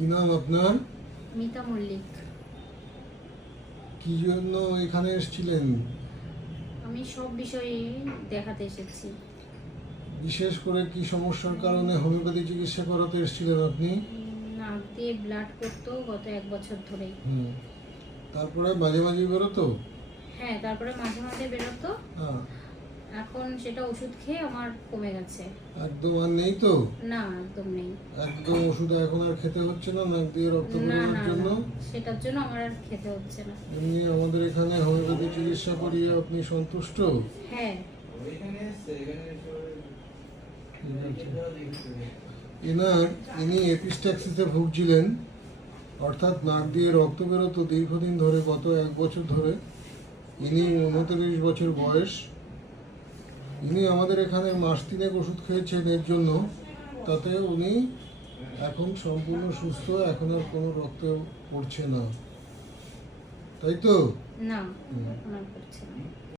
কি নাম আপনার? মিতা মল্লিক। কি জন্য এখানে এসেছিলেন? আমি সব বিষয়ে দেখাতে এসেছি। বিশেষ করে কি সমস্যার কারণে হোমিওপ্যাথি চিকিৎসা করাতে এসেছিলেন আপনি? নাক দিয়ে ব্লাড করতো গত 1 বছর ধরেই। তারপরে মাঝে মাঝে বেরোতো? হ্যাঁ, তারপরে মাঝে মাঝে বেরোতো। হ্যাঁ। এখন সেটা ওষুধ খেয়ে আমার কমে গেছে। একদম আর নেই তো? না, একদম নেই। একদম ওষুধ এখন আর খেতে হচ্ছে না নাক দিয়ে রক্ত না বেরোনোর না জন্য? না, সেটার জন্য আমার আর খেতে হচ্ছে না। এমনি আমাদের এখানে হোমিওপ্যাথি চিকিৎসা করিয়ে আপনি সন্তুষ্ট? হ্যাঁ। ইনি এপিস্ট্যাক্সিসে ভুগছিলেন, অর্থাৎ নাক দিয়ে রক্ত বেরোতো দীর্ঘদিন ধরে, গত 1 বছর ধরে। ইনি 39 বছর বয়স। ইনি আমাদের এখানে মাস 3 ওষুধ খেয়েছেন এর জন্য, তাতে উনি এখন সম্পূর্ণ সুস্থ, এখন আর কোনো রক্ত পড়ছে না, তাই তো? না, এখন আর করছে না।